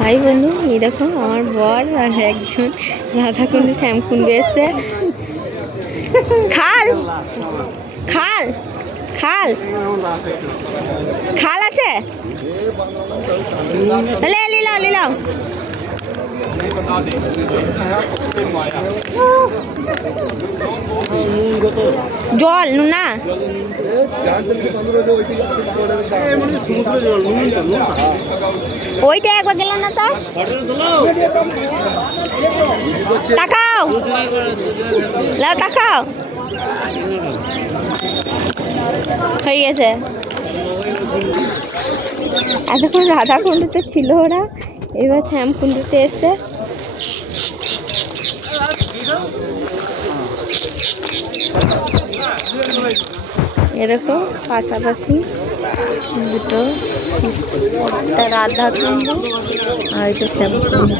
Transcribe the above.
High বন্ধু, এই দেখো আমার বর আর একজন রাধাকুণ্ডু শ্যামকুণ্ডু এসছে। খাল খাল খাল খাল আছে, লিলাও লিলাও। জল নুনা ওইটা একবার গেল না তো। তাকাও লাও, তাকাও হয়ে গেছে। এতক্ষণ রাধাকুণ্ডুতে ছিল ওরা, এবার শ্যামকুণ্ডুতে এসছে। এ দেখো পাশাপাশি দুটো, একটা রাধাকুণ্ডু আর এটা শ্যামকুণ্ডু।